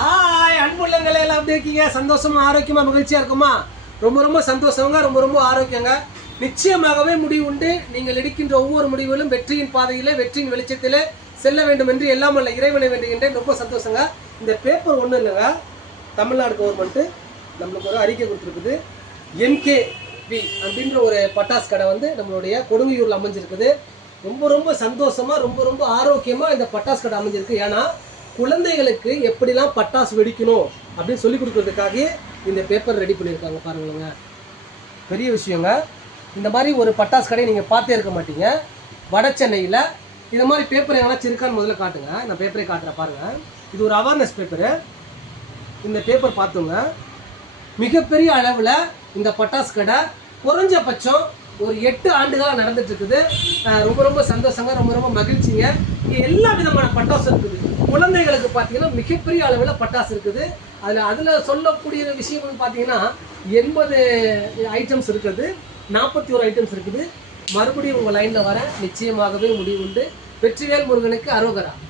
Hi அன்புள்ளங்களே, எல்லாம் எப்படி இருக்கீங்க? சந்தோஷமா ஆரோக்கியமா மகிழ்ச்சியா இருக்குமா? ரொம்ப ரொம்ப சந்தோஷங்க, ரொம்ப ரொம்ப ஆரோக்கியங்க. நிச்சயமாகவே முடிவு உண்டு. நீங்கள் எடுக்கின்ற ஒவ்வொரு முடிவுகளும் வெற்றியின் பாதையிலே, வெற்றியின் வெளிச்சத்திலே செல்ல வேண்டும் என்று எல்லாம் அல்ல இறைவனை வேண்டுகின்றேன். ரொம்ப சந்தோஷங்க. இந்த பேப்பர் ஒன்றும் இல்லைங்க, தமிழ்நாடு கவர்மெண்ட்டு நம்மளுக்கு ஒரு அறிக்கை கொடுத்துருக்குது. எம்கேவி அப்படின்ற ஒரு பட்டாசு கடை வந்து நம்மளுடைய கொடுங்கையூரில் அமைஞ்சிருக்குது. ரொம்ப ரொம்ப சந்தோஷமா, ரொம்ப ரொம்ப ஆரோக்கியமா இந்த பட்டாசு கடை அமைஞ்சிருக்கு. ஏன்னா குழந்தைகளுக்கு எப்படிலாம் பட்டாசு வெடிக்கணும் அப்படின்னு சொல்லி கொடுக்கறதுக்காக இந்த பேப்பர் ரெடி பண்ணியிருக்காங்க. பாருங்க, பெரிய விஷயங்க. இந்த மாதிரி ஒரு பட்டாசு கடையை நீங்கள் பார்த்தே இருக்க மாட்டீங்க வட சென்னையில். இந்த மாதிரி பேப்பர் எங்கேனாச்சும் இருக்கான்னு முதல்ல காட்டுங்க. நான் பேப்பரே காட்டுறேன் பாருங்கள். இது ஒரு அவேர்னஸ் பேப்பரு. இந்த பேப்பர் பார்த்துங்க, மிகப்பெரிய அளவில் இந்த பட்டாசு கடை குறைஞ்சபட்சம் ஒரு 8 ஆண்டுகளாக நடந்துட்டு இருக்குது. ரொம்ப ரொம்ப சந்தோஷங்க, ரொம்ப ரொம்ப மகிழ்ச்சிங்க. இங்கே எல்லா விதமான பட்டாசு இருக்குது. குழந்தைகளுக்கு பார்த்தீங்கன்னா மிகப்பெரிய அளவில் பட்டாசு இருக்குது. அதில் சொல்லக்கூடிய விஷயம் பார்த்தீங்கன்னா 80 ஐட்டம்ஸ் இருக்குது, 41 ஐட்டம்ஸ் இருக்குது. மறுபடியும் உங்கள் லைனில் வர நிச்சயமாகவே முடிவு உண்டு. வெற்றிவேல் முருகனுக்கு அரோகரா.